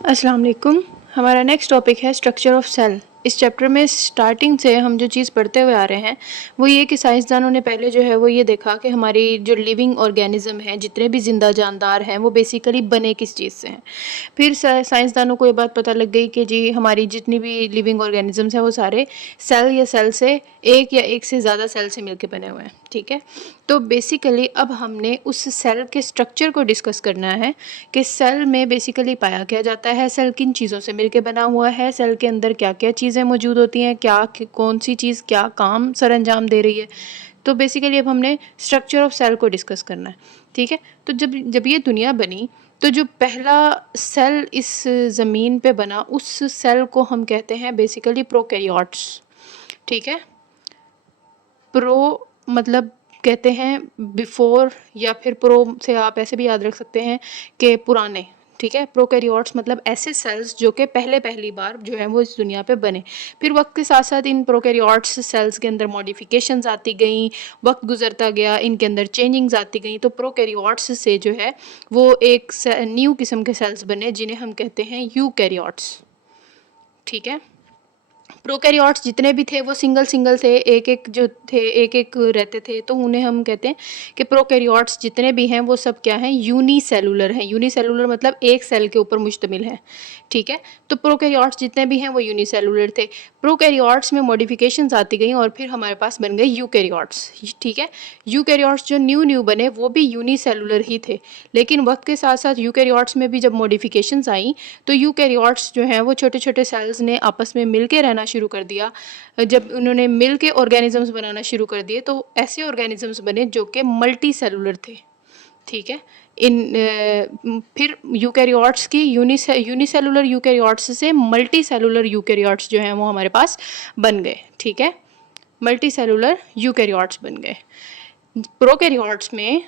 अस्सलाम वालेकुम। हमारा नेक्स्ट टॉपिक है स्ट्रक्चर ऑफ सेल। इस चैप्टर में स्टार्टिंग से हम जो चीज़ पढ़ते हुए आ रहे हैं वो ये कि साइंसदानों ने पहले जो है वो ये देखा कि हमारी जो लिविंग ऑर्गेनिज्म हैं, जितने भी जिंदा जानदार हैं, वो बेसिकली बने किस चीज़ से हैं। फिर साइंसदानों को ये बात पता लग गई कि जी हमारी जितनी भी लिविंग ऑर्गेनिजम्स हैं वो सारे सेल या सेल से एक या एक से ज़्यादा सेल से मिलकर बने हुए हैं। ठीक है, तो बेसिकली अब हमने उस सेल के स्ट्रक्चर को डिस्कस करना है कि सेल में बेसिकली पाया क्या जाता है, सेल किन चीज़ों से मिलकर बना हुआ है, सेल के अंदर क्या क्या चीज़ें मौजूद होती हैं, क्या कौन सी चीज़ क्या काम सर अंजाम दे रही है। तो बेसिकली अब हमने स्ट्रक्चर ऑफ सेल को डिस्कस करना है। ठीक है, तो जब जब ये दुनिया बनी तो जो पहला सेल इस ज़मीन पे बना उस सेल को हम कहते हैं बेसिकली प्रोकैरियोट्स। ठीक है, प्रो मतलब कहते हैं बिफोर, या फिर प्रो से आप ऐसे भी याद रख सकते हैं कि पुराने। ठीक है, प्रोकैरियोट्स मतलब ऐसे सेल्स जो कि पहली बार जो है वो इस दुनिया पे बने। फिर वक्त के साथ साथ इन प्रोकैरियोट्स सेल्स के अंदर मॉडिफिकेशंस आती गई, वक्त गुजरता गया, इनके अंदर चेंजिंग्स आती गई, तो प्रोकैरियोट्स से जो है वो एक न्यू किस्म के सेल्स बने जिन्हें हम कहते हैं यूकैरियोट्स। ठीक है, प्रोकैरियोट्स जितने भी थे वो सिंगल सिंगल थे, एक एक जो थे एक एक रहते थे, तो उन्हें हम कहते हैं कि प्रोकैरियोट्स जितने भी हैं वो सब क्या हैं, यूनिसेलुलर हैं। यूनिसेलुलर मतलब एक सेल के ऊपर मुश्तमिल है। ठीक है, तो प्रोकैरियोट्स जितने भी हैं वो यूनिसेलुलर थे। प्रोकैरियोट्स में मॉडिफिकेशंस आती गई और फिर हमारे पास बन गए यूकैरियोट्स। ठीक है, यूकैरियोट्स जो न्यू न्यू बने वो भी यूनिसेलुलर ही थे, लेकिन वक्त के साथ साथ यूकैरियोट्स में भी जब मॉडिफिकेशंस आई तो यूकैरियोट्स जो हैं वो छोटे छोटे सेल्स ने आपस में मिल के रहना शुरू कर दिया। जब उन्होंने मिल के ऑर्गेनिजम्स बनाना शुरू कर दिए तो ऐसे ऑर्गेनिजम्स बने जो कि मल्टी सेलुलर थे। ठीक है, फिर यूकैरियोट्स की यूनिसेलुलर यूकैरियोट्स से मल्टी सेलुलर यूकैरियोट्स जो हैं वो हमारे पास बन गए। ठीक है, मल्टी सेलुलर यूकैरियोट्स बन गए। प्रोकैरियोट्स में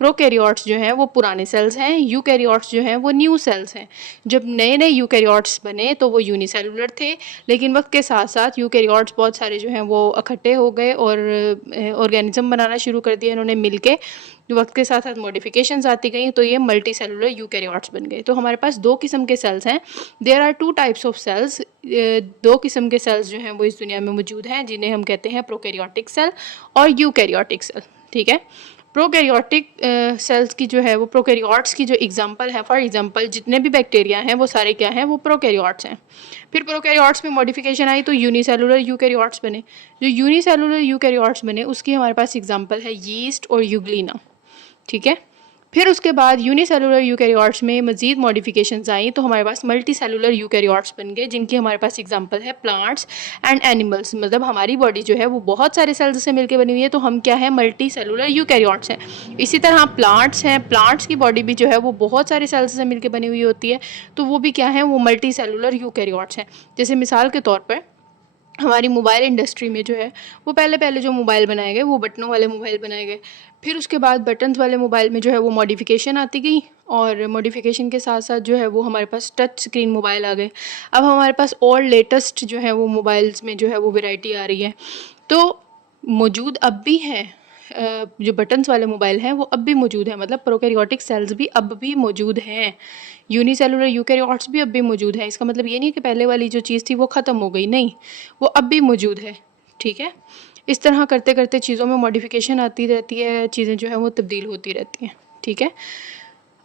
प्रोकैरियोट्स जो हैं वो पुराने सेल्स हैं, यूकैरियोट्स जो हैं वो न्यू सेल्स हैं। जब नए नए यूकैरियोट्स बने तो वो यूनिसेलुलर थे, लेकिन वक्त के साथ साथ यूकैरियोट्स बहुत सारे जो हैं वो इकट्ठे हो गए और ऑर्गेनिज्म बनाना शुरू कर दिया इन्होंने मिलके। वक्त के साथ साथ मॉडिफिकेशंस आती गई तो ये मल्टी सेलुलर यूकैरियोट्स बन गए। तो हमारे पास दो किस्म के सेल्स हैं, there are two types of cells. दो किस्म के सेल्स जो हैं वो इस दुनिया में मौजूद हैं जिन्हें हम कहते हैं प्रोकैरियोटिक सेल और यूकैरियोटिक सेल। ठीक है, प्रोकैरियोटिक सेल्स की जो है वो प्रोकैरियोट्स की जो एग्जांपल है, फॉर एग्जांपल जितने भी बैक्टीरिया हैं वो सारे क्या हैं, वो प्रोकैरियोट्स हैं। फिर प्रोकैरियोट्स में मॉडिफिकेशन आई तो यूनिसेलुलर यूकैरियोट्स बने। जो यूनिसेलुलर यूकैरियोट्स बने उसकी हमारे पास एग्जांपल है यीस्ट और यूग्लिना। ठीक है, फिर उसके बाद यूनिसेलुलर यूकैरियोट्स में मजीद मॉडिफिकेशंस आई तो हमारे पास मल्टी सेलुलर यूकैरियोट्स बन गए, जिनकी हमारे पास एग्जांपल है प्लांट्स एंड एनिमल्स। मतलब हमारी बॉडी जो है वो बहुत सारे सेल्स से मिलकर बनी हुई है, तो हम क्या है, मल्टी सेलुलर यूकैरियोट्स हैं। इसी तरह प्लांट्स हैं, प्लांट्स की बॉडी भी जो है वो बहुत सारे सेल्स से मिलकर बनी हुई होती है, तो वो भी क्या है, वो मल्टी सेलुलर यूकैरियोट्स हैं। जैसे मिसाल के तौर पर हमारी मोबाइल इंडस्ट्री में जो है वो पहले पहले जो मोबाइल बनाए गए वो बटनों वाले मोबाइल बनाए गए। फिर उसके बाद बटन्स वाले मोबाइल में जो है वो मॉडिफिकेशन आती गई, और मॉडिफिकेशन के साथ साथ जो है वो हमारे पास टच स्क्रीन मोबाइल आ गए। अब हमारे पास और लेटेस्ट जो है वो मोबाइल्स में जो है वो वैरायटी आ रही है। तो मौजूद अब भी हैं, जो बटन्स वाले मोबाइल हैं वो अब भी मौजूद हैं, मतलब प्रोकैरियोटिक सेल्स भी अब भी मौजूद हैं, यूनिसेलुलर यूकैरियोट्स भी अब भी मौजूद हैं। इसका मतलब ये नहीं कि पहले वाली जो चीज़ थी वो ख़त्म हो गई, नहीं, वो अब भी मौजूद है। ठीक है, इस तरह करते करते चीज़ों में मॉडिफिकेशन आती रहती है, चीज़ें जो हैं वो तब्दील होती रहती हैं। ठीक है,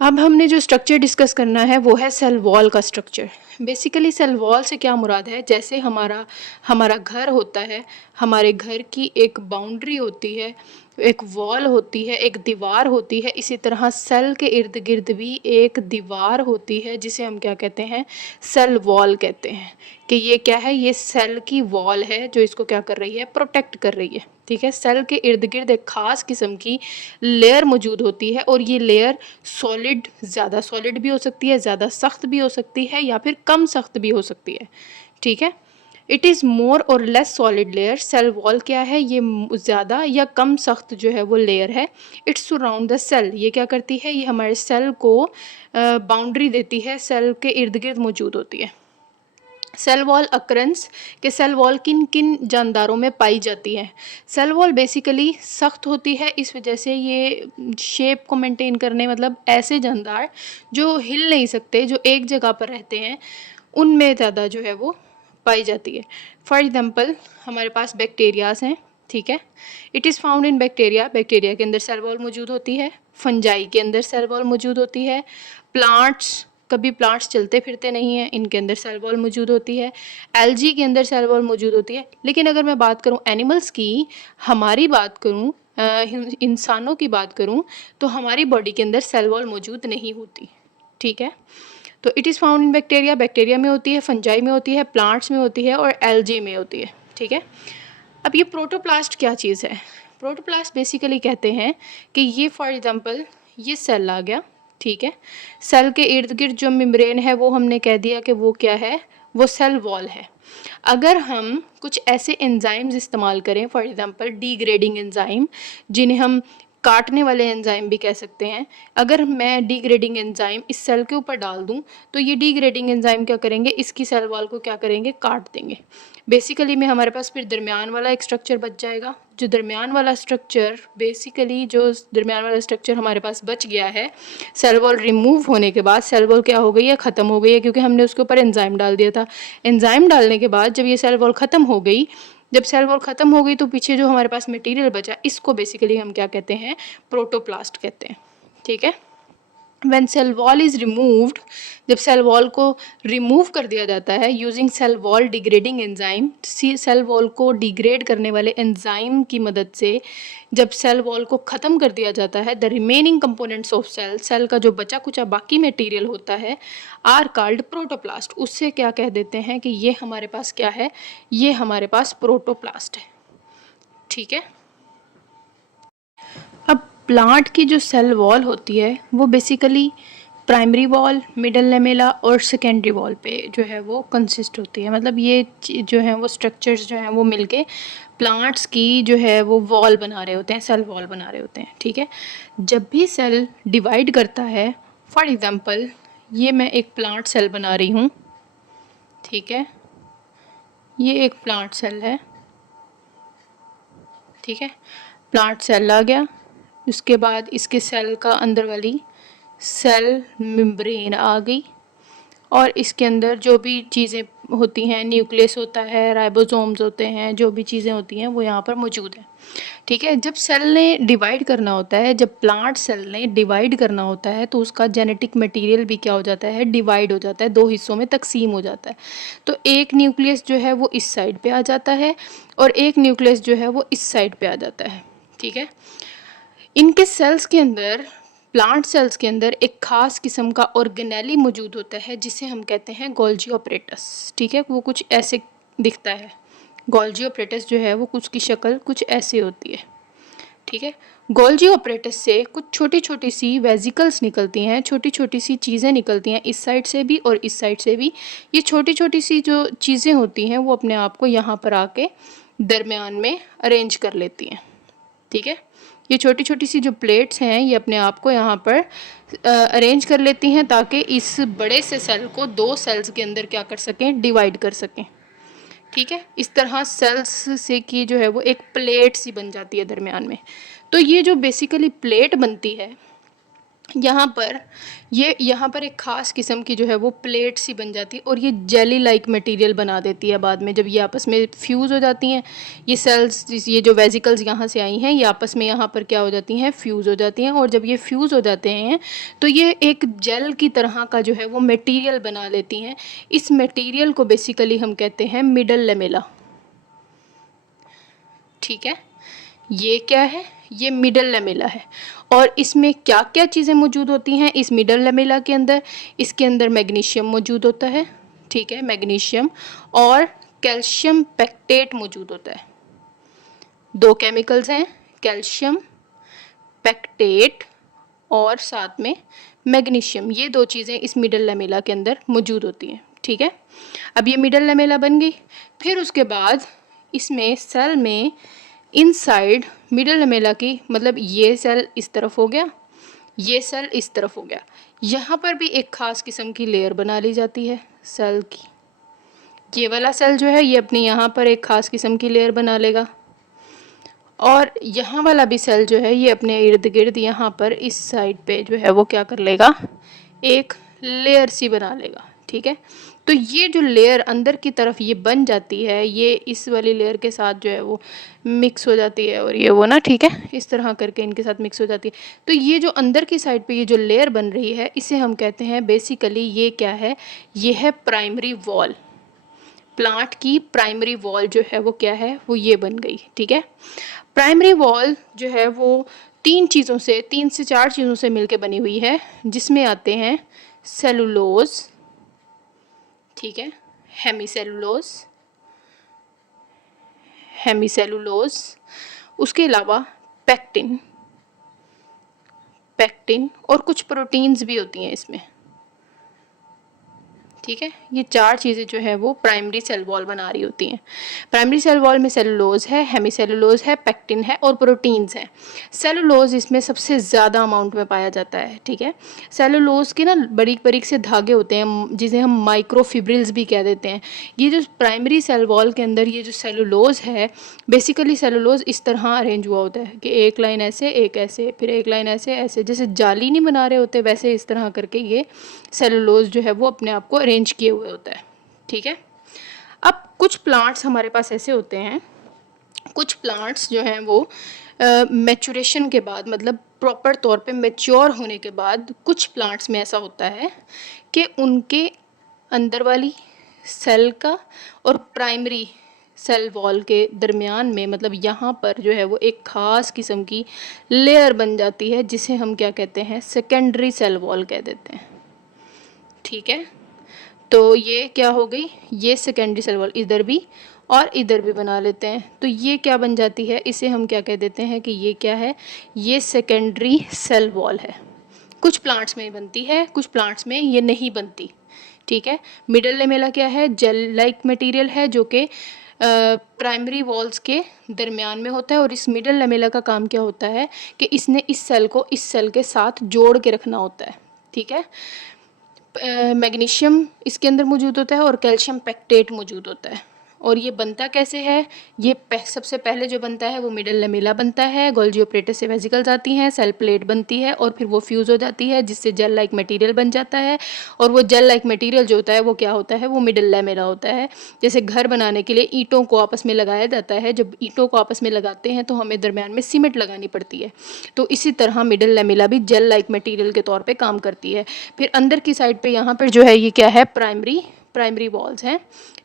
अब हमने जो स्ट्रक्चर डिस्कस करना है वो है सेल वॉल का स्ट्रक्चर। बेसिकली सेल वॉल से क्या मुराद है, जैसे हमारा हमारा घर होता है, हमारे घर की एक बाउंड्री होती है, एक वॉल होती है, एक दीवार होती है, इसी तरह सेल के इर्द गिर्द भी एक दीवार होती है जिसे हम क्या कहते हैं, सेल वॉल कहते हैं। कि ये क्या है, ये सेल की वॉल है जो इसको क्या कर रही है, प्रोटेक्ट कर रही है। ठीक है, सेल के इर्द गिर्द एक ख़ास किस्म की लेयर मौजूद होती है, और ये लेयर सॉलिड, ज़्यादा सॉलिड भी हो सकती है, ज़्यादा सख्त भी हो सकती है, या फिर कम सख्त भी हो सकती है। ठीक है, it is more or less solid layer. Cell wall क्या है, ये ज़्यादा या कम सख्त जो है वो लेयर है। इट्स सराउंड द सेल, ये क्या करती है, ये हमारे सेल को बाउंड्री देती है, सेल के इर्द गिर्द मौजूद होती है। सेल वॉल अक्रंस के सेल वॉल किन किन जानदारों में पाई जाती है। सेल वॉल बेसिकली सख्त होती है, इस वजह से ये शेप को मेंटेन करने, मतलब ऐसे जानदार जो हिल नहीं सकते, जो एक जगह पर रहते हैं, उनमें ज़्यादा जो है वो पाई जाती है। फॉर एग्जांपल हमारे पास बैक्टीरियाज हैं, ठीक है। It is found in bacteria, bacteria के अंदर सेल वॉल मौजूद होती है। फंजाई के अंदर सेल वॉल मौजूद होती है। प्लांट्स, कभी प्लांट्स चलते फिरते नहीं हैं, इनके अंदर सेल वॉल मौजूद होती है। एल्जी के अंदर सेल वॉल मौजूद होती है। लेकिन अगर मैं बात करूं एनिमल्स की, हमारी बात करूं, इंसानों की बात करूं, तो हमारी बॉडी के अंदर सेल वॉल मौजूद नहीं होती, ठीक है। तो it is found in bacteria, bacteria में होती है, फंजाई में होती है, प्लांट्स में होती है और एल्जी में होती है, ठीक है। अब ये प्रोटोप्लास्ट क्या चीज़ है? प्रोटोप्लास्ट बेसिकली कहते हैं कि ये फॉर एग्जांपल ये सेल आ गया, ठीक है। सेल के इर्द गिर्द जो मेम्ब्रेन है वो हमने कह दिया कि वो क्या है, वो सेल वॉल है। अगर हम कुछ ऐसे एंजाइम्स इस्तेमाल करें, फॉर एग्जांपल डिग्रेडिंग एंजाइम, जिन्हें हम काटने वाले एंजाइम भी कह सकते हैं, अगर मैं डिग्रेडिंग एंजाइम इस सेल के ऊपर डाल दूं, तो ये डिग्रेडिंग एंजाइम क्या करेंगे, इसकी सेल वॉल को क्या करेंगे, काट देंगे। बेसिकली में हमारे पास फिर दरमियान वाला एक स्ट्रक्चर बच जाएगा। जो दरमियान वाला स्ट्रक्चर, बेसिकली जो दरमियान वाला स्ट्रक्चर हमारे पास बच गया है, सेल वॉल रिमूव होने के बाद सेल वॉल क्या हो गई है, ख़त्म हो गई है, क्योंकि हमने उसके ऊपर एंजाइम डाल दिया था। एंजाइम डालने के बाद जब ये सेल वॉल ख़त्म हो गई, जब सेल वॉल ख़त्म हो गई, तो पीछे जो हमारे पास मटेरियल बचा, इसको बेसिकली हम क्या कहते हैं, प्रोटोप्लास्ट कहते हैं, ठीक है। when cell wall is removed, जब सेल वॉल को रिमूव कर दिया जाता है using cell wall degrading enzyme, cell wall को डिग्रेड करने वाले एंजाइम की मदद से जब सेल वॉल को ख़त्म कर दिया जाता है, the remaining components of cell, cell का जो बचा कुचा बाकी मटेरियल होता है, आर कॉल्ड प्रोटोप्लास्ट। उससे क्या कह देते हैं कि ये हमारे पास क्या है, ये हमारे पास प्रोटोप्लास्ट है, ठीक है। अब प्लांट की जो सेल वॉल होती है वो basically primary wall, middle lamella और सेकेंडरी वॉल पे जो है वो कंसिस्ट होती है। मतलब ये जो है वो स्ट्रक्चर्स जो हैं वो मिलके प्लांट्स की जो है वो वॉल बना रहे होते हैं, सेल वॉल बना रहे होते हैं, ठीक है। जब भी सेल डिवाइड करता है, फॉर एग्जांपल ये मैं एक प्लांट सेल बना रही हूँ, ठीक है, ये एक प्लांट सेल है, ठीक है। प्लांट सेल आ गया, उसके बाद इसके सेल का अंदर वाली सेल मेम्ब्रेन आ गई, और इसके अंदर जो भी चीज़ें होती हैं, न्यूक्लियस होता है, राइबोसोम्स होते हैं, जो भी चीज़ें होती हैं वो यहाँ पर मौजूद है, ठीक है। जब सेल ने डिवाइड करना होता है, जब प्लांट सेल ने डिवाइड करना होता है, तो उसका जेनेटिक मटेरियल भी क्या हो जाता है, डिवाइड हो जाता है, दो हिस्सों में तकसीम हो जाता है। तो एक न्यूक्लियस जो है वो इस साइड पे आ जाता है और एक न्यूक्लियस जो है वो इस साइड पे आ जाता है, ठीक है। इनके सेल्स के अंदर, प्लांट सेल्स के अंदर एक खास किस्म का ऑर्गेनेली मौजूद होता है जिसे हम कहते हैं गोल्जी ऑपरेटस, ठीक है। वो कुछ ऐसे दिखता है, गोल्जी ऑपरेटस जो है वो कुछ की शक्ल कुछ ऐसे होती है, ठीक है। गोल्जी ऑपरेटस से कुछ छोटी छोटी सी वेजिकल्स निकलती हैं, छोटी छोटी सी चीज़ें निकलती हैं, इस साइड से भी और इस साइड से भी। ये छोटी छोटी सी जो चीज़ें होती हैं वो अपने आप को यहाँ पर आके दरमियान में अरेंज कर लेती हैं, ठीक है। ये छोटी छोटी सी जो प्लेट्स हैं ये अपने आप को यहाँ पर अरेंज कर लेती हैं ताकि इस बड़े से सेल को दो सेल्स के अंदर क्या कर सकें, डिवाइड कर सकें, ठीक है। इस तरह सेल्स से की जो है वो एक प्लेट सी बन जाती है दरमियान में। तो ये जो बेसिकली प्लेट बनती है यहाँ पर, ये यहाँ पर एक ख़ास किस्म की जो है वो प्लेट सी बन जाती है और ये जेली लाइक मटेरियल बना देती है बाद में, जब ये आपस में फ्यूज़ हो जाती हैं। ये सेल्स, ये जो वेजिकल्स यहाँ से आई हैं, ये आपस में यहाँ पर क्या हो जाती हैं, फ्यूज़ हो जाती हैं, और जब ये फ्यूज़ हो जाते हैं तो ये एक जेल की तरह का जो है वो मटेरियल बना लेती हैं। इस मटेरियल को बेसिकली हम कहते हैं मिडल लेमेला, ठीक है। ये क्या है, ये मिडल लेमेला है। और इसमें क्या क्या चीज़ें मौजूद होती हैं इस मिडल लेमेला के अंदर, इसके अंदर मैग्नीशियम मौजूद होता है, ठीक है, मैग्नीशियम और कैल्शियम पेक्टेट मौजूद होता है। दो केमिकल्स हैं, कैल्शियम पेक्टेट और साथ में मैग्नीशियम, ये दो चीज़ें इस मिडल लेमेला के अंदर मौजूद होती हैं, ठीक है। अब ये मिडल लेमेला बन गई, फिर उसके बाद इसमें सेल में इनसाइड मिडल लेमेला की, मतलब ये सेल इस तरफ हो गया, ये सेल इस तरफ हो गया, यहाँ पर भी एक ख़ास किस्म की लेयर बना ली जाती है सेल की, ये वाला सेल जो है ये अपनी यहाँ पर एक ख़ास किस्म की लेयर बना लेगा, और यहाँ वाला भी सेल जो है ये अपने इर्द गिर्द यहाँ पर इस साइड पे जो है वो क्या कर लेगा, एक लेयर सी बना लेगा। ठीक है, तो ये जो लेयर अंदर की तरफ ये बन जाती है, ये इस वाली लेयर के साथ जो है वो मिक्स हो जाती है, और ये वो ना, ठीक है, इस तरह करके इनके साथ मिक्स हो जाती है। तो ये जो अंदर की साइड पे ये जो लेयर बन रही है, इसे हम कहते हैं बेसिकली, ये क्या है, ये है प्राइमरी वॉल। प्लांट की प्राइमरी वॉल जो है वो क्या है, वो ये बन गई। ठीक है, प्राइमरी वॉल जो है वो 3 से 4 चीज़ों से मिलके बनी हुई है, जिसमें आते हैं सेलुलोज, ठीक है, हेमीसेलुलोज, हेमीसेलुलोज, उसके अलावा पेक्टिन, पेक्टिन और कुछ प्रोटीन्स भी होती हैं इसमें। ठीक है, ये 4 चीज़ें जो है वो प्राइमरी सेल वॉल बना रही होती हैं। प्राइमरी सेल वॉल में सेलुलोज है, हेमीसेलुलोज है, पेक्टिन है और प्रोटीन्स हैं। सेलुलोज इसमें सबसे ज़्यादा अमाउंट में पाया जाता है। ठीक है, सेलुलोज के ना बारीक बारीक से धागे होते हैं, जिसे हम माइक्रोफिब्रिल्स भी कह देते हैं। ये जो प्राइमरी सेल वॉल के अंदर ये जो सेलुलोज है, बेसिकली सेलुलोज इस तरह अरेंज हुआ होता है कि एक लाइन ऐसे, एक ऐसे, फिर एक लाइन ऐसे ऐसे, जैसे जाली नहीं बना रहे होते वैसे इस तरह करके ये सेलुलोज जो है वो अपने आप को अरेंज किए हुए होता है। ठीक है, अब कुछ प्लांट्स हमारे पास ऐसे होते हैं, कुछ प्लांट्स जो हैं वो मैचुरेशन के बाद, मतलब प्रॉपर तौर पे मैच्योर होने के बाद, कुछ प्लांट्स में ऐसा होता है कि उनके अंदर वाली सेल का और प्राइमरी सेल वॉल के दरमियान में, मतलब यहाँ पर जो है वो एक ख़ास किस्म की लेयर बन जाती है, जिसे हम क्या कहते हैं, सेकेंडरी सेल वॉल कह देते हैं। ठीक है, तो ये क्या हो गई, ये सेकेंडरी सेल वॉल इधर भी और इधर भी बना लेते हैं, तो ये क्या बन जाती है, इसे हम क्या कह देते हैं कि ये क्या है, ये सेकेंडरी सेल वॉल है। कुछ प्लांट्स में बनती है, कुछ प्लांट्स में ये नहीं बनती। ठीक है, मिडल लेमेला क्या है, जेल लाइक मटेरियल है जो कि प्राइमरी वॉल्स के दरमियान में होता है, और इस मिडल लेमेला का काम क्या होता है कि इसने इस सेल को इस सेल के साथ जोड़ के रखना होता है। ठीक है, मैग्नीशियम इसके अंदर मौजूद होता है और कैल्शियम पेक्टेट मौजूद होता है। और ये बनता कैसे है, ये सबसे पहले जो बनता है वो मिडल लेमेला बनता है, गोल्जी ऑपरेटस से वेसिकल्स आती हैं, सेल प्लेट बनती है और फिर वो फ्यूज़ हो जाती है, जिससे जेल लाइक मटेरियल बन जाता है। और वो जेल लाइक मटेरियल जो होता है वो क्या होता है, वो मिडल लेमेला होता है। जैसे घर बनाने के लिए ईंटों को आपस में लगाया जाता है, जब ईंटों को आपस में लगाते हैं तो हमें दरमियान में सीमेंट लगानी पड़ती है, तो इसी तरह मिडल लेमेला भी जेल लाइक मटेरियल के तौर पे काम करती है। फिर अंदर की साइड पे यहाँ पर जो है ये क्या है, प्राइमरी वॉल्स हैं।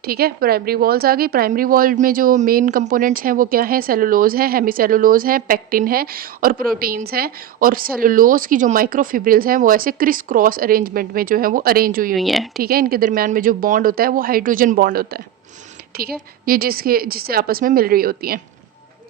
ठीक है, प्राइमरी वॉल्स आ गई। प्राइमरी वॉल में जो मेन कंपोनेंट्स हैं वो क्या है, सेलुलोज है, हेमीसेलुलोज है, पेक्टिन है और प्रोटीन्स हैं। और सेलुलोज की जो माइक्रोफिब्रिल्स हैं वो ऐसे क्रिस क्रॉस अरेंजमेंट में जो है वो अरेंज हुई हुई हैं। ठीक है, इनके दरमियान में जो बॉन्ड होता है वो हाइड्रोजन बॉन्ड होता है। ठीक है, ये जिससे आपस में मिल रही होती हैं।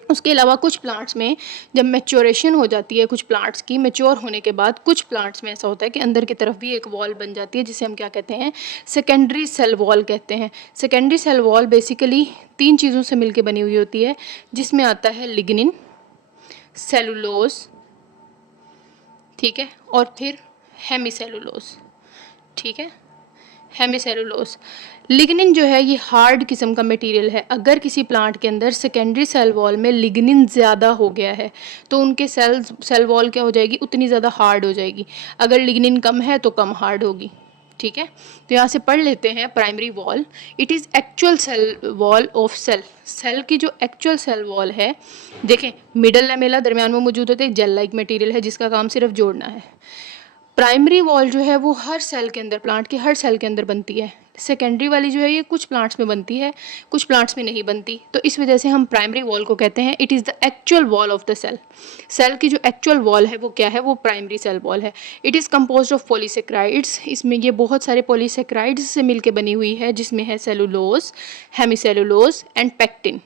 उसके अलावा कुछ प्लांट्स में जब मैच्योरेशन हो जाती है, कुछ प्लांट्स की मैच्योर होने के बाद, कुछ प्लांट्स में ऐसा होता है कि अंदर की तरफ भी एक वॉल बन जाती है, जिसे हम क्या कहते हैं, सेकेंडरी सेल वॉल कहते हैं। सेकेंडरी सेल वॉल बेसिकली 3 चीज़ों से मिलकर बनी हुई होती है, जिसमें आता है लिग्निन, सेलुलोज, ठीक है, और फिर हेमीसेलुलोज। ठीक है, हेमीसेलुलोज। लिग्निन जो है ये हार्ड किस्म का मटेरियल है। अगर किसी प्लांट के अंदर सेकेंडरी सेल वॉल में लिग्निन ज़्यादा हो गया है तो उनके सेल वॉल क्या हो जाएगी, उतनी ज़्यादा हार्ड हो जाएगी। अगर लिग्निन कम है तो कम हार्ड होगी। ठीक है, तो यहाँ से पढ़ लेते हैं primary wall. It is actual cell wall of cell. Cell की जो एक्चुअल सेल वॉल है, देखें मिडल लेमेला दरमियान में मौजूद होते हैं, जेल लाइक मटेरियल है जिसका काम सिर्फ जोड़ना है। प्राइमरी वॉल जो है वो हर सेल के अंदर, प्लांट के हर सेल के अंदर बनती है। सेकेंडरी वाली जो है ये कुछ प्लांट्स में बनती है, कुछ प्लांट्स में नहीं बनती, तो इस वजह से हम प्राइमरी वॉल को कहते हैं it is the actual wall of the cell. Cell की जो एक्चुअल वॉल है वो क्या है, वो प्राइमरी सेल वॉल है। It is composed of polysaccharides. इसमें ये बहुत सारे पॉलीसेक्राइड्स से मिलकर बनी हुई है, जिसमें है cellulose, hemicellulose and pectin.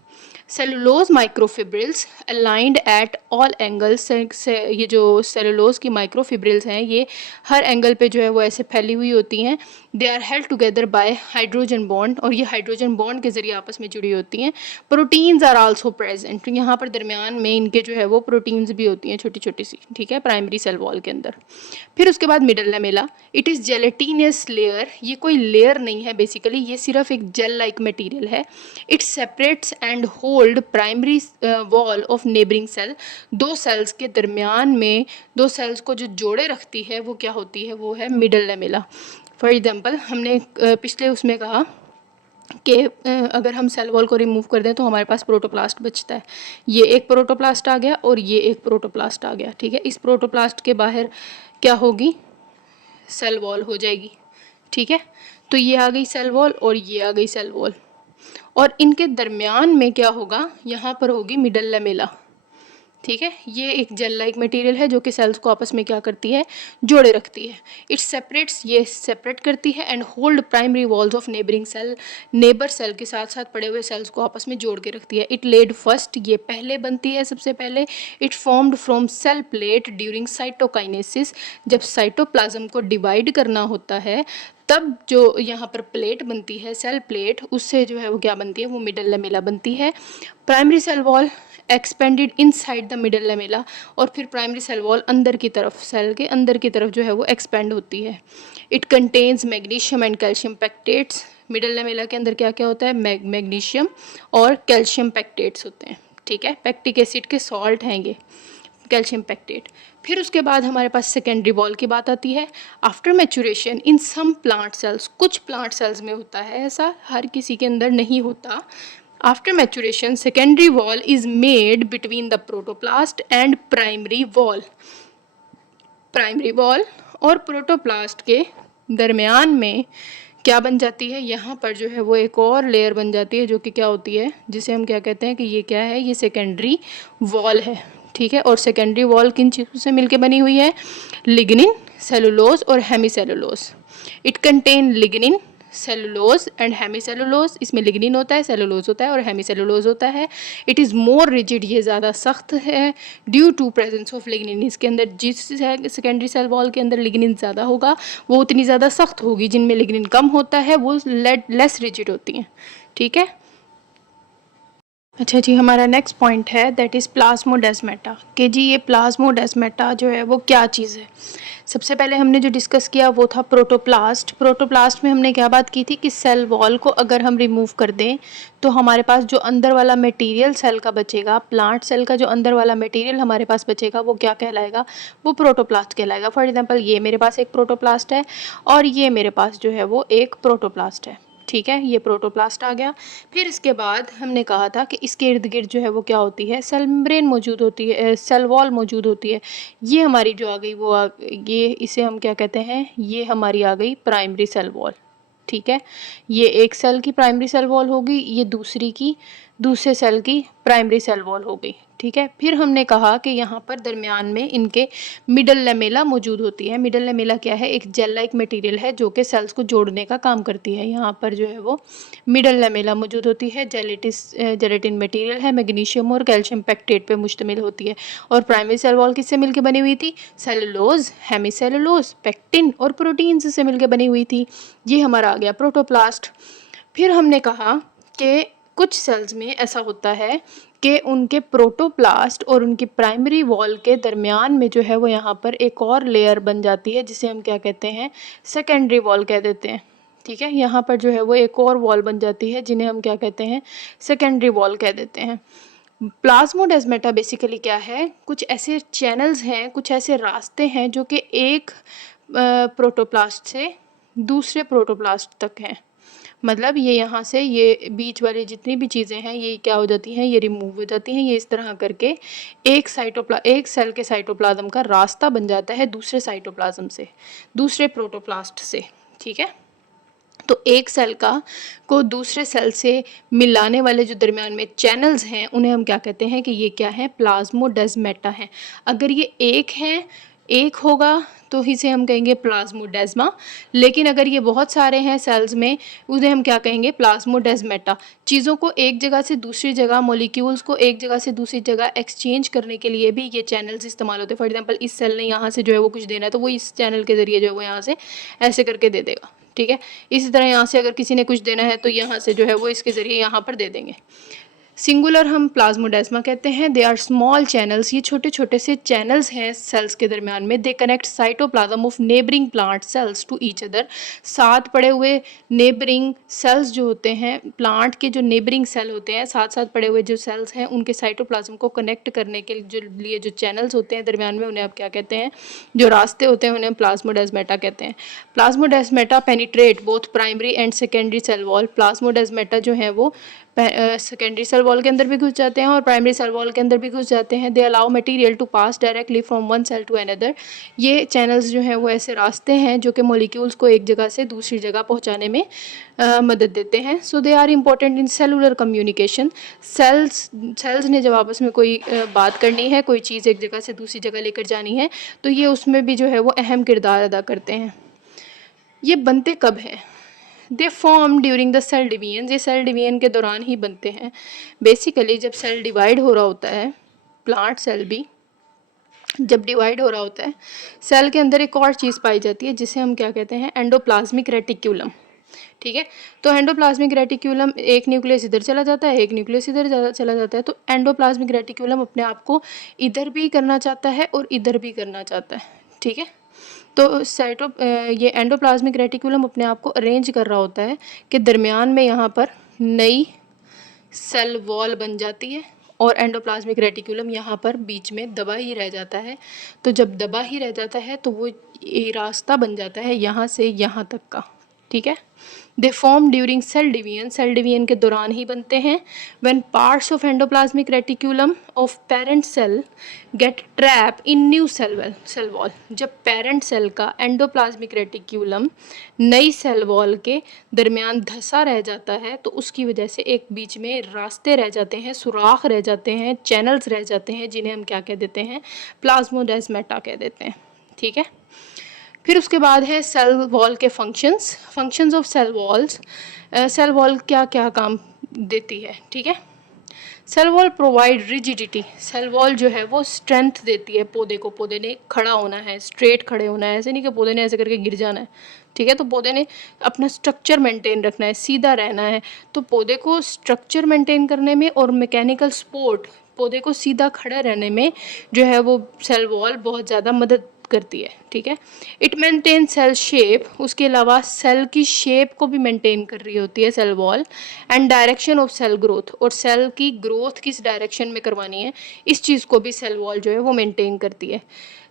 Cellulose microfibrils aligned at all angles, ये जो सेलुलोज की माइक्रोफिब्रिल्स हैं ये हर एंगल पे जो है वो ऐसे फैली हुई होती हैं। They are held together by hydrogen bond, और ये हाइड्रोजन बॉन्ड के जरिए आपस में जुड़ी होती हैं। प्रोटीन्स आर आल्सो प्रेजेंट, यहाँ पर दरमियान में इनके जो है वो प्रोटीन्स भी होती हैं छोटी छोटी सी, ठीक है, प्राइमरी सेल वॉल के अंदर। फिर उसके बाद middle lamella, it is gelatinous layer, ये कोई लेयर नहीं है बेसिकली, ये सिर्फ एक जेल लाइक मटेरियल है। It separates and hold primary wall of neighbouring cell, दो सेल्स के दरमियान में, दो सेल्स को जो जोड़े रखती है वो क्या होती है, वो है मिडल लेमेला। फॉर एग्जाम्पल हमने पिछले उसमें कहा कि अगर हम सेल वॉल को रिमूव कर दें तो हमारे पास प्रोटोप्लास्ट बचता है। ये एक प्रोटोप्लास्ट आ गया और ये एक प्रोटोप्लास्ट आ गया, ठीक है। इस प्रोटोप्लास्ट के बाहर क्या होगी, सेल वॉल हो जाएगी, ठीक है। तो ये आ गई सेल वॉल और ये आ गई सेल वॉल, और इनके दरमियान में क्या होगा, यहाँ पर होगी मिडल लेमेला, ठीक है। ये एक जेल लाइक मटेरियल है जो कि सेल्स को आपस में क्या करती है, जोड़े रखती है। इट सेपरेट्स, ये सेपरेट करती है, and hold primary walls of neighbouring cell, neighbour cell के साथ साथ पड़े हुए सेल्स को आपस में जोड़ के रखती है। इट लेड फर्स्ट, ये पहले बनती है सबसे पहले। It formed from cell plate during cytokinesis, जब साइटोप्लाज्म को डिवाइड करना होता है तब जो यहाँ पर प्लेट बनती है, सेल प्लेट, उससे जो है वो क्या बनती है, वो मिडल लेमेला बनती है। Primary cell wall expanded inside the middle lamella, और फिर प्राइमरी सेल वॉल अंदर की तरफ, सेल के अंदर की तरफ जो है वो एक्सपेंड होती है। It contains magnesium and calcium pectates, middle lamella के अंदर क्या क्या होता है, मैग्नीशियम और कैल्शियम पैक्टेट्स होते हैं, ठीक है। पैक्टिक एसिड के सॉल्ट हैं ये, कैल्शियम पैक्टेट। फिर उसके बाद हमारे पास सेकेंडरी वॉल की बात आती है। आफ्टर मैचुरेशन इन सम प्लांट सेल्स, कुछ प्लांट सेल्स में होता है ऐसा, हर किसी के अंदर नहीं होता। After maturation, secondary wall is made between the protoplast and primary wall. Primary wall और प्रोटोप्लास्ट के दरमियान में क्या बन जाती है, यहाँ पर जो है वो एक और लेयर बन जाती है जो कि क्या होती है, जिसे हम क्या कहते हैं कि ये क्या है, ये सेकेंडरी वॉल है, ठीक है। और सेकेंडरी वॉल किन चीज़ों से मिलके बनी हुई है, लिग्निन, सेलुलोज और hemicellulose. It contain lignin, cellulose and hemicellulose, इसमें लिग्निन होता है, सेलुलोज होता है और हेमीसेलुलोज होता है। इट इज़ मोर रिजिड, ये ज़्यादा सख्त है, due to presence of lignin, इसके अंदर जिस सेकेंडरी सेल वॉल के अंदर लिग्निन ज़्यादा होगा वो उतनी ज़्यादा सख्त होगी, जिनमें लिग्निन कम होता है वो लेस रिजिड होती हैं, ठीक है। अच्छा जी, हमारा नेक्स्ट पॉइंट है दैट इज़ प्लाज्मोडेस्माटा, कि जी ये प्लाज्मोडेस्माटा जो है वो क्या चीज़ है। सबसे पहले हमने जो डिस्कस किया वो था प्रोटोप्लास्ट। प्रोटोप्लास्ट में हमने क्या बात की थी कि सेल वॉल को अगर हम रिमूव कर दें तो हमारे पास जो अंदर वाला मटेरियल सेल का बचेगा, प्लांट सेल का जो अंदर वाला मटेरियल हमारे पास बचेगा वो क्या कहलाएगा, वो प्रोटोप्लास्ट कहलाएगा। फॉर एग्जांपल ये मेरे पास एक प्रोटोप्लास्ट है और ये मेरे पास जो है वो एक प्रोटोप्लास्ट है, ठीक है। ये प्रोटोप्लास्ट आ गया। फिर इसके बाद हमने कहा था कि इसके इर्द गिर्द जो है वो क्या होती है, सेल मेम्ब्रेन मौजूद होती है, सेल वॉल मौजूद होती है। ये हमारी जो आ गई वो ये इसे हम क्या कहते हैं, ये हमारी आ गई प्राइमरी सेल वॉल, ठीक है। ये एक सेल की प्राइमरी सेल वॉल होगी, ये दूसरे सेल की प्राइमरी सेल वॉल हो गई, ठीक है। फिर हमने कहा कि यहाँ पर दरमियान में इनके मिडल लेमेला मौजूद होती है। मिडल लेमेला क्या है, एक जेल लाइक मटेरियल है जो कि सेल्स को जोड़ने का काम करती है। यहाँ पर जो है वो मिडल लेमेला मौजूद होती है, जेलेटिन मटेरियल है, मैग्नीशियम और कैल्शियम पैक्टेट पे मुश्तमिल होती है। और प्राइमरी सेल वॉल किससे मिलकर बनी हुई थी, सेलुलोज, हेमीसेलुलोज, पेक्टिन और प्रोटीन्स से मिलकर बनी हुई थी। ये हमारा आ गया प्रोटोप्लास्ट। फिर हमने कहा कि कुछ सेल्स में ऐसा होता है कि उनके प्रोटोप्लास्ट और उनकी प्राइमरी वॉल के दरमियान में जो है वो यहाँ पर एक और लेयर बन जाती है जिसे हम क्या कहते हैं, सेकेंडरी वॉल कह देते हैं, ठीक है। यहाँ पर जो है वो एक और वॉल बन जाती है जिन्हें हम क्या कहते हैं, सेकेंडरी वॉल कह देते हैं। प्लाज्मोडेस्माटा बेसिकली क्या है, कुछ ऐसे चैनल्स हैं, कुछ ऐसे रास्ते हैं जो कि एक प्रोटोप्लास्ट से दूसरे प्रोटोप्लास्ट तक हैं। मतलब ये यहाँ से ये बीच वाली जितनी भी चीज़ें हैं ये क्या हो जाती हैं, ये रिमूव हो जाती हैं। ये इस तरह करके एक सेल के साइटोप्लाज्म का रास्ता बन जाता है दूसरे साइटोप्लाज्म से, दूसरे प्रोटोप्लास्ट से, ठीक है। तो एक सेल को दूसरे सेल से मिलाने वाले जो दरमियान में चैनल्स हैं उन्हें हम क्या कहते हैं कि ये क्या है, प्लाज्मोडेस्माटा हैं। अगर ये एक हैं, एक होगा तो इसे हम कहेंगे प्लाज्मोडेस्मा, लेकिन अगर ये बहुत सारे हैं सेल्स में उन्हें हम क्या कहेंगे, प्लाज्मोडेस्मेटा। चीज़ों को एक जगह से दूसरी जगह, मॉलिक्यूल्स को एक जगह से दूसरी जगह एक्सचेंज करने के लिए भी ये चैनल्स इस्तेमाल होते हैं। फॉर एग्जांपल इस सेल ने यहाँ से जो है वो कुछ देना है तो वो इस चैनल के ज़रिए जो है वो यहाँ से ऐसे करके दे देगा, ठीक है। इसी तरह यहाँ से अगर किसी ने कुछ देना है तो यहाँ से जो है वो इसके ज़रिए यहाँ पर दे देंगे। सिंगुलर हम प्लाज्मोडेस्मा कहते हैं। दे आर स्मॉल चैनल्स, ये छोटे छोटे से चैनल्स हैं सेल्स के दरमियान में। They connect cytoplasm of neighbouring plant cells to each other. साथ पड़े हुए नेबरिंग सेल्स जो होते हैं, प्लांट के जो नेबरिंग सेल होते हैं, साथ साथ पड़े हुए जो सेल्स हैं उनके साइटोप्लाज्म को कनेक्ट करने के लिए जो चैनल्स होते हैं दरमियान में, उन्हें आप क्या कहते हैं, जो रास्ते होते हैं उन्हें प्लाज्मोडेस्मेटा कहते हैं। Plasmodesmata penetrate both primary and secondary cell wall. Plasmodesmata जो है वो सेकेंडरी सेल वॉल के अंदर भी घुस जाते हैं और प्राइमरी सेल वॉल के अंदर भी घुस जाते हैं। They allow material to pass directly from one cell to another. ये चैनल्स जो हैं वो ऐसे रास्ते हैं जो कि मॉलिक्यूल्स को एक जगह से दूसरी जगह पहुंचाने में मदद देते हैं। So they are important in cellular communication. Cells ने जब आपस में कोई बात करनी है, कोई चीज़ एक जगह से दूसरी जगह लेकर जानी है, तो ये उसमें भी जो है वो अहम किरदार अदा करते हैं। ये बनते कब हैं? They form during the cell division. ये सेल डिवीजन के दौरान ही बनते हैं। बेसिकली जब सेल डिवाइड हो रहा होता है, प्लांट सेल भी जब डिवाइड हो रहा होता है, सेल के अंदर एक और चीज़ पाई जाती है जिसे हम क्या कहते हैं, एंडोप्लाज्मिक रेटिक्यूलम, ठीक है। तो एंडोप्लाज्मिक रेटिक्यूलम, एक न्यूक्लियस इधर चला जाता है, एक न्यूक्लियस इधर चला जाता है। तो एंडोप्लाज्मिक रेटिक्यूलम अपने आप को इधर भी करना चाहता है और इधर भी करना चाहता है, ठीक है। तो ये एंडोप्लाज्मिक रेटिकुलम अपने आप को अरेंज कर रहा होता है कि दरमियान में यहाँ पर नई सेल वॉल बन जाती है और एंडोप्लाज्मिक रेटिकुलम यहाँ पर बीच में दबा ही रह जाता है। तो जब दबा ही रह जाता है तो वो ये रास्ता बन जाता है यहाँ से यहाँ तक का, ठीक है। They form during cell division. Cell division के दौरान ही बनते हैं। When parts of endoplasmic reticulum of parent cell get trap in new cell wall. जब पेरेंट सेल का एंडोप्लाज्मिक रेटिकुलम नई सेल वॉल के दरमियान धंसा रह जाता है तो उसकी वजह से एक बीच में रास्ते रह जाते हैं, सुराख रह जाते हैं, चैनल्स रह जाते हैं, जिन्हें हम क्या कह देते हैं, प्लाज्मोडेस्मेटा कह देते हैं, ठीक है। फिर उसके बाद है सेल वॉल के functions of cell walls. Cell wall क्या क्या काम देती है, ठीक है। Cell wall provide rigidity. Cell wall जो है वो स्ट्रेंथ देती है पौधे को। पौधे ने खड़ा होना है, स्ट्रेट खड़े होना है, ऐसे नहीं कि पौधे ने ऐसे करके गिर जाना है, ठीक है। तो पौधे ने अपना स्ट्रक्चर मेंटेन रखना है, सीधा रहना है। तो पौधे को स्ट्रक्चर मेंटेन करने में और मैकेनिकल सपोर्ट, पौधे को सीधा खड़ा रहने में जो है वो सेल वॉल बहुत ज़्यादा मदद करती है, ठीक है। It maintain cell shape. उसके अलावा सेल की शेप को भी मेंटेन कर रही होती है cell wall. And direction of cell growth, और सेल की ग्रोथ किस डायरेक्शन में करवानी है, इस चीज़ को भी सेल वॉल जो है वो मेंटेन करती है।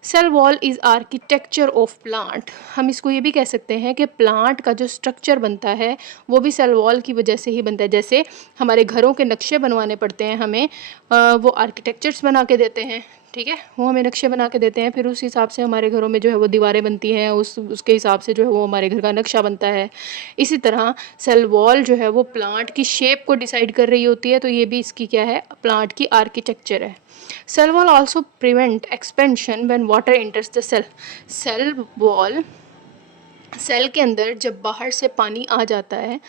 Cell wall is architecture of plant. हम इसको ये भी कह सकते हैं कि प्लांट का जो स्ट्रक्चर बनता है वो भी सेल वॉल की वजह से ही बनता है। जैसे हमारे घरों के नक्शे बनवाने पड़ते हैं हमें, वो आर्किटेक्चर्स बना के देते हैं, ठीक है। वो हमें नक्शे बना के देते हैं, फिर उस हिसाब से हमारे घरों में जो है वो दीवारें बनती हैं, उसके हिसाब से जो है वो हमारे घर का नक्शा बनता है। इसी तरह सेल वॉल जो है वो प्लांट की शेप को डिसाइड कर रही होती है। तो ये भी इसकी क्या है, प्लांट की आर्किटेक्चर है। Cell wall also prevent expansion when water enters the cell. Cell wall, cell के अंदर जब बाहर से पानी आ जाता है,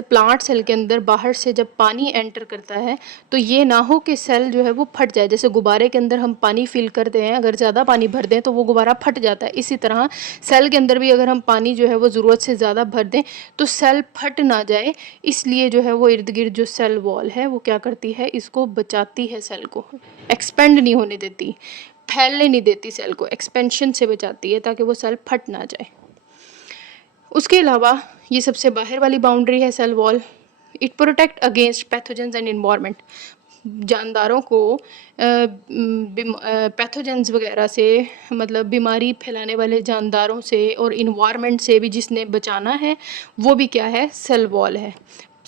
प्लांट सेल के अंदर बाहर से जब पानी एंटर करता है तो ये ना हो कि सेल जो है वो फट जाए। जैसे गुब्बारे के अंदर हम पानी फिल करते हैं, अगर ज़्यादा पानी भर दें तो वो गुब्बारा फट जाता है। इसी तरह सेल के अंदर भी अगर हम पानी जो है वो ज़रूरत से ज़्यादा भर दें तो सेल फट ना जाए, इसलिए जो है वो इर्द गिर्द जो सेल वॉल है वो क्या करती है, इसको बचाती है, सेल को एक्सपेंड नहीं होने देती, फैलने नहीं देती, सेल को एक्सपेंशन से बचाती है ताकि वो सेल फट ना जाए। उसके अलावा ये सबसे बाहर वाली बाउंड्री है cell wall. It protect against pathogens and environment. जानदारों को पैथोजेंस वगैरह से, मतलब बीमारी फैलाने वाले जानदारों से और इन्वायरमेंट से भी जिसने बचाना है वो भी क्या है, सेल वॉल है।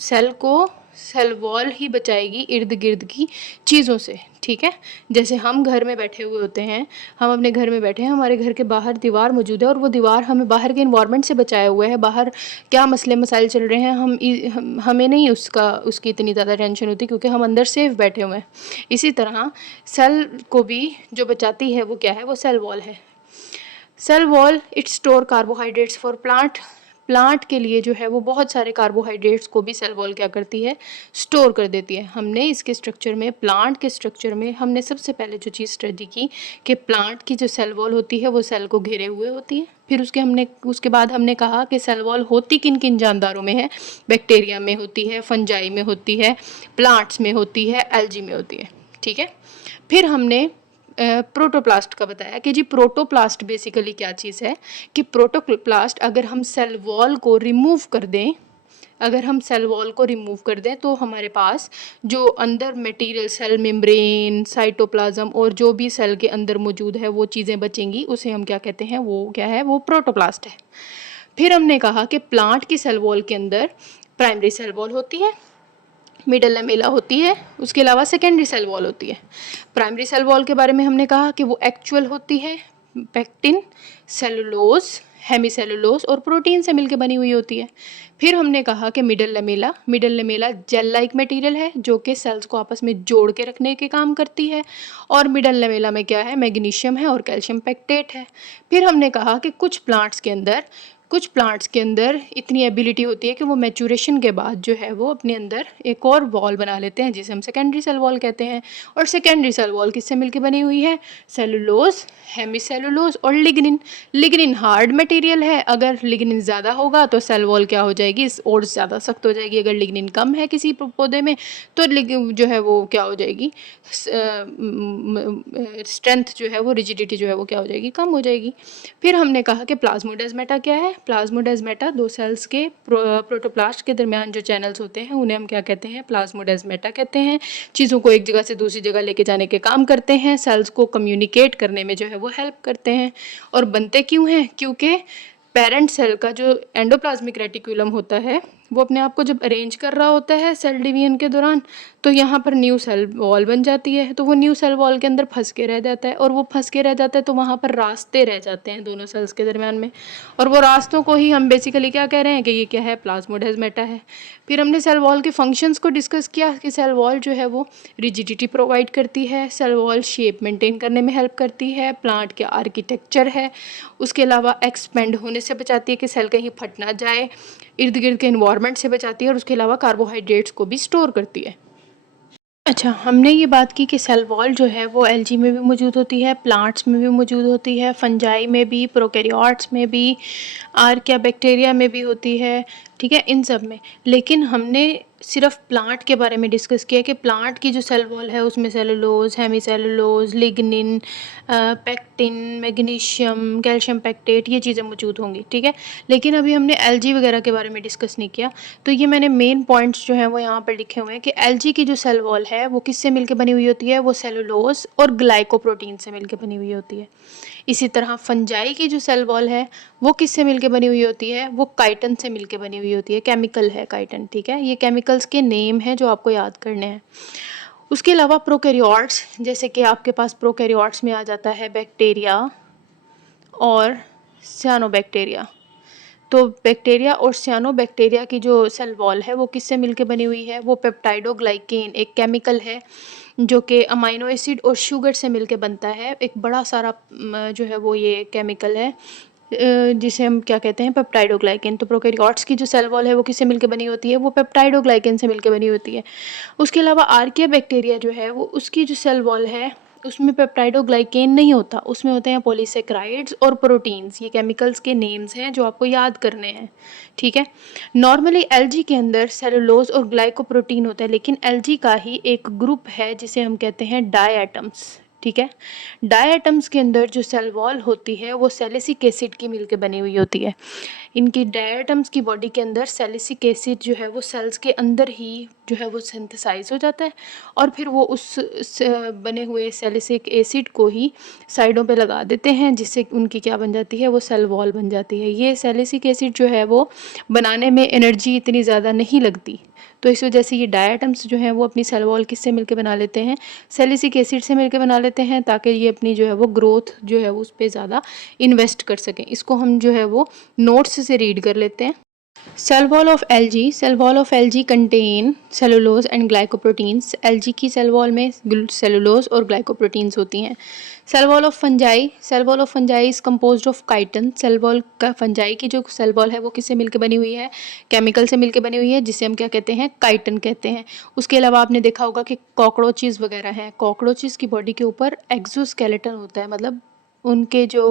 सेल को सेल वॉल ही बचाएगी इर्द गिर्द की चीज़ों से, ठीक है। जैसे हम घर में बैठे हुए होते हैं, हम अपने घर में बैठे हैं, हमारे घर के बाहर दीवार मौजूद है और वो दीवार हमें बाहर के इन्वायरमेंट से बचाया हुआ है। बाहर क्या मसले मसाइल चल रहे हैं हमें नहीं उसकी इतनी ज़्यादा टेंशन होती क्योंकि हम अंदर सेफ बैठे हुए हैं। इसी तरह सेल को भी जो बचाती है वो क्या है, वो सेल वॉल है। Cell wall it store carbohydrates for plant के लिए जो है वो बहुत सारे कार्बोहाइड्रेट्स को भी सेल वॉल क्या करती है, स्टोर कर देती है। हमने इसके स्ट्रक्चर में, प्लांट के स्ट्रक्चर में हमने सबसे पहले जो चीज़ स्टडी की कि प्लांट की जो सेल वॉल होती है वो सेल को घेरे हुए होती है। फिर उसके बाद हमने कहा कि सेल वॉल होती किन किन जानदारों में है, बैक्टीरिया में होती है, फंजाई में होती है, प्लांट्स में होती है, एल्गी में होती है। ठीक है, फिर हमने प्रोटोप्लास्ट का बताया कि जी प्रोटोप्लास्ट बेसिकली क्या चीज़ है कि प्रोटोप्लास्ट अगर हम सेल वॉल को रिमूव कर दें, तो हमारे पास जो अंदर मटेरियल, सेल मेम्ब्रेन, साइटोप्लाज्म और जो भी सेल के अंदर मौजूद है वो चीज़ें बचेंगी, उसे हम क्या कहते हैं, वो क्या है, वो प्रोटोप्लास्ट है। फिर हमने कहा कि प्लांट की सेल वॉल के अंदर प्राइमरी सेल वॉल होती है, मिडल लैमेला होती है, उसके अलावा सेकेंडरी सेल वॉल होती है। प्राइमरी सेल वॉल के बारे में हमने कहा कि वो एक्चुअल होती है, पेक्टिन, सेलुलोज, हेमीसेलुलोज और प्रोटीन से मिलकर बनी हुई होती है। फिर हमने कहा कि middle lamella jail like material है जो कि सेल्स को आपस में जोड़ के रखने के काम करती है, और मिडल लैमेला में क्या है, मैग्नीशियम है और कैल्शियम पेक्टेट है। फिर हमने कहा कि कुछ प्लांट्स के अंदर इतनी एबिलिटी होती है कि वो मैचुरेशन के बाद जो है वो अपने अंदर एक और वॉल बना लेते हैं जिसे हम सेकेंडरी सेल वॉल कहते हैं। और सेकेंडरी सेल वॉल किससे मिलकर बनी हुई है, सेलुलोज, हेमीसेलुलोज और लिग्निन हार्ड मटेरियल है। अगर लिग्निन ज़्यादा होगा तो सेल वॉल क्या हो जाएगी, और ज़्यादा सख्त हो जाएगी। अगर लिग्निन कम है किसी पौधे में तो जो है वो क्या हो जाएगी, स्ट्रेंथ जो है वो, रिजिडिटी जो है वो क्या हो जाएगी, कम हो जाएगी। फिर हमने कहा कि प्लाज्मोडेस्माटा क्या है। प्लाज्मोडेस्माटा दो सेल्स के प्रोटोप्लास्ट के दरमियान जो चैनल्स होते हैं उन्हें हम क्या कहते हैं, प्लाज्मोडेस्माटा कहते हैं। चीज़ों को एक जगह से दूसरी जगह लेके जाने के काम करते हैं, सेल्स को कम्युनिकेट करने में जो है वो हेल्प करते हैं। और बनते क्यों हैं, क्योंकि पेरेंट सेल का जो एंडोप्लाज्मिक रेटिकुलम होता है वो अपने आप को जब अरेंज कर रहा होता है सेल डिवीजन के दौरान, तो यहाँ पर न्यू सेल वॉल बन जाती है। तो वो न्यू सेल वॉल के अंदर फंस के रह जाता है, और वो फंस के रह जाता है तो वहाँ पर रास्ते रह जाते हैं दोनों सेल्स के दरमियान में, और वो रास्तों को ही हम बेसिकली क्या कह रहे हैं कि ये क्या है, प्लाज्मोडेस्माटा है। फिर हमने सेल वॉल के फंक्शंस को डिस्कस किया कि सेल वॉल जो है वो रिजिडिटी प्रोवाइड करती है, सेल वॉल शेप मेंटेन करने में हेल्प करती है, प्लांट के आर्किटेक्चर है, उसके अलावा एक्सपेंड होने से बचाती है कि सेल कहीं फट ना जाए, इर्द गिर्द के इन्वायरमेंट से बचाती है, और उसके अलावा कार्बोहाइड्रेट्स को भी स्टोर करती है। अच्छा, हमने ये बात की कि सेल वॉल जो है वो एल्गी में भी मौजूद होती है, प्लांट्स में भी मौजूद होती है, फंजाई में भी, प्रोकैरियोट्स में भी, आर्किया बैक्टीरिया में भी होती है, ठीक है, इन सब में। लेकिन हमने सिर्फ प्लांट के बारे में डिस्कस किया कि प्लांट की जो सेल वॉल है उसमें cellulose, hemicellulose, lignin, pectin, magnesium, calcium pectate, ये चीज़ें मौजूद होंगी, ठीक है। लेकिन अभी हमने एल्गी वगैरह के बारे में डिस्कस नहीं किया। तो ये मैंने मेन पॉइंट्स जो हैं वो यहाँ पर लिखे हुए हैं कि एल्गी की जो सेल वॉल है वो किससे मिलकर बनी हुई होती है, वो सेलुलोज और ग्लाइकोप्रोटीन से मिलकर बनी हुई होती है। इसी तरह फंजाई की जो सेल वॉल है वो किससे मिलके बनी हुई होती है, वो काइटन से मिलके बनी हुई होती है, केमिकल है काइटन, ठीक है। ये केमिकल्स के नेम हैं जो आपको याद करने हैं। उसके अलावा प्रोकैरियोट्स, जैसे कि आपके पास प्रोकैरियोट्स में आ जाता है बैक्टीरिया और सियानोबैक्टीरिया। तो बैक्टीरिया और सियानोबैक्टीरिया की जो सेल वॉल है वो किससे मिलके बनी हुई है, वो पेप्टाइडोग्लाइकेन एक केमिकल है जो कि अमाइनो एसिड और शुगर से मिलके बनता है। एक बड़ा सारा जो है वो ये केमिकल है जिसे हम क्या कहते हैं, पेप्टाइडोग्लाइकेन। तो प्रोकैरियोट्स की जो सेल वॉल है वो किससे मिलके बनी होती है, वो पेप्टाइडोग्लाइकेन से मिलके बनी होती है। उसके अलावा आर्किया बैक्टीरिया जो है वो, उसकी जो सेल वॉल है उसमें पेप्टाइडोग्लाइकेन नहीं होता, उसमें होते हैं पॉलीसेक्राइड्स और प्रोटीन्स। ये केमिकल्स के नेम्स हैं जो आपको याद करने हैं, ठीक है। नॉर्मली एल्गी के अंदर सेलुलोज और ग्लाइकोप्रोटीन होता है, लेकिन एल्गी का ही एक ग्रुप है जिसे हम कहते हैं डायएटम्स, ठीक है। डायएटम्स के अंदर जो सेल वॉल होती है वो सैलिसिक एसिड की मिलकर बनी हुई होती है। इनकी डायएटम्स की बॉडी के अंदर सैलिसिक एसिड जो है वो सेल्स के अंदर ही जो है वो सिंथेसाइज हो जाता है, और फिर वो उस बने हुए सैलिसिक एसिड को ही साइडों पे लगा देते हैं, जिससे उनकी क्या बन जाती है, वो सेल वॉल बन जाती है। ये सैलिसिक एसिड जो है वो बनाने में एनर्जी इतनी ज़्यादा नहीं लगती, तो इस वजह से ये डायएटम्स जो हैं वो अपनी सेल वॉल किससे मिलकर बना लेते हैं, सैलिसिक एसिड से मिलकर बना लेते हैं, ताकि ये अपनी जो है वो ग्रोथ जो है वो उस पर ज़्यादा इन्वेस्ट कर सकें। इसको हम जो है वो नोट्स से रीड कर लेते हैं। Cell wall of algae, cell wall of algae contain cellulose and glycoproteins. Algae की सेल वॉल में सेलुलोज और ग्लाइकोप्रोटीन्स होती हैं। Cell wall of fungi, cell wall of fungi is composed of chitin. Cell wall का fungi की जो cell wall है वो किससे मिलकर बनी हुई है? केमिकल से मिलकर बनी हुई है, जिसे हम क्या कहते हैं? काइटन कहते हैं। उसके अलावा आपने देखा होगा कि कॉकरोचेस वगैरह हैं, कॉकरोचेस की बॉडी के ऊपर एक्सोस्केलेटन होता है, मतलब उनके जो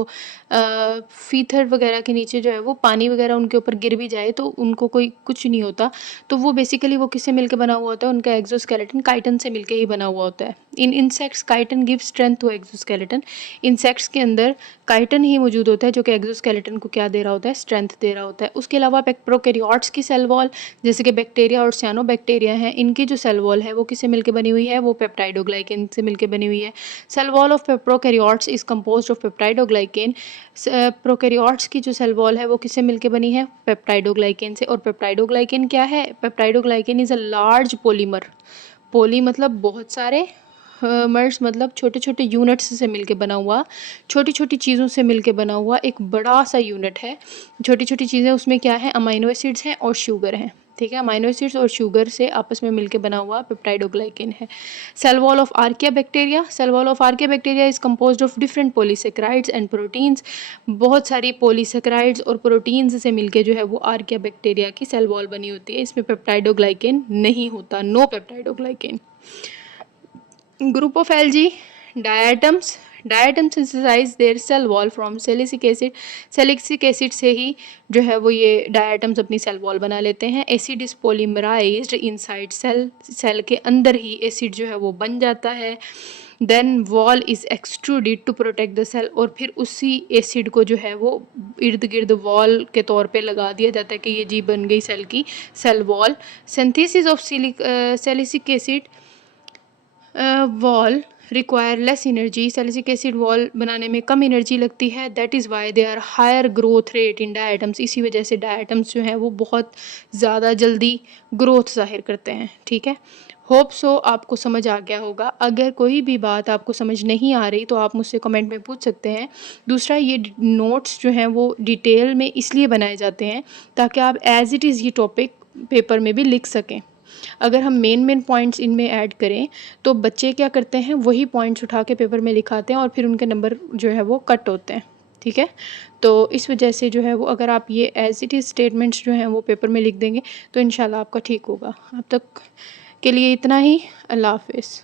फीथर वगैरह के नीचे जो है वो पानी वगैरह उनके ऊपर गिर भी जाए तो उनको कोई कुछ नहीं होता। तो वो बेसिकली वो किससे मिलके बना हुआ होता है? उनका एक्सोस्केलेटन काइटन से मिलके ही बना हुआ होता है। In insects chitin give strength to exoskeleton. Insects के अंदर काइटन ही मौजूद होता है जो कि एक्सोस्केलेटन को क्या दे रहा होता है? स्ट्रेंथ दे रहा होता है। उसके अलावा प्रोकैरियोट्स की सेल वॉल, जैसे कि बैक्टीरिया और साइनोबैक्टीरिया हैं, इनकी जो सेल वॉल है वो किससे मिलके बनी हुई है? वो पेप्टाइडोग्लाइकेन से मिलके बनी हुई है। Cell wall of prokaryotes is composed of peptidoglycan. Prokaryotes की जो सेल वॉल है वो किससे मिलके बनी है? पेप्टाइडोग्लाइकेन से। और पेप्टाइडोग्लाइकेन क्या है? Peptidoglycan is a large polymer. Poly मतलब बहुत सारे, मर्स मतलब छोटे छोटे यूनिट्स से मिलके बना हुआ, छोटी छोटी चीज़ों से मिलके बना हुआ एक बड़ा सा यूनिट है। छोटी छोटी चीज़ें उसमें क्या है? अमाइनो एसिड्स हैं और शुगर हैं। ठीक है, अमाइनो एसिड्स और शुगर से आपस में मिलके बना हुआ पेप्टाइडोग्लाइकेन है। Cell wall of archaea bacteria, cell wall of archaea bacteria is composed of different polysaccharides and proteins. बहुत सारी पॉलीसेकेराइड्स और प्रोटीन्स से मिलके जो है वो आर्किया बैक्टीरिया की सेल वॉल बनी होती है। इसमें पेप्टाइडोग्लाइकेन नहीं होता, no peptidoglycan. Group of algae, diatoms. Diatom synthesize their cell wall from silicic acid. Silicic acid से ही जो है वो ये डायटम्स अपनी सेल वॉल बना लेते हैं। Acid is polymerised inside cell, cell के अंदर ही एसिड जो है वो बन जाता है। Then wall is extruded to protect the cell, और फिर उसी एसिड को जो है वो इर्द गिर्द वॉल के तौर पे लगा दिया जाता है कि ये जी बन गई सेल की cell wall. Synthesis of silicic acid wall require less energy. Silicic acid wall बनाने में कम एनर्जी लगती है। That is why they are higher growth rate in diatoms. इसी वजह से डायटम्स जो हैं वो बहुत ज़्यादा जल्दी ग्रोथ ज़ाहिर करते हैं। ठीक है, होप सो आपको समझ आ गया होगा। अगर कोई भी बात आपको समझ नहीं आ रही तो आप मुझसे कमेंट में पूछ सकते हैं। दूसरा, ये नोट्स जो हैं वो डिटेल में इसलिए बनाए जाते हैं ताकि आप एज इट इज़ ये टॉपिक पेपर में भी लिख सकें। अगर हम मेन पॉइंट्स इनमें ऐड करें तो बच्चे क्या करते हैं? वही पॉइंट्स उठा के पेपर में लिखाते हैं और फिर उनके नंबर जो है वो कट होते हैं। ठीक है, तो इस वजह से जो है वो अगर आप ये एज इट इज़ स्टेटमेंट्स जो हैं वो पेपर में लिख देंगे तो इंशाल्लाह आपका ठीक होगा। अब तक के लिए इतना ही। अल्लाह हाफिज़।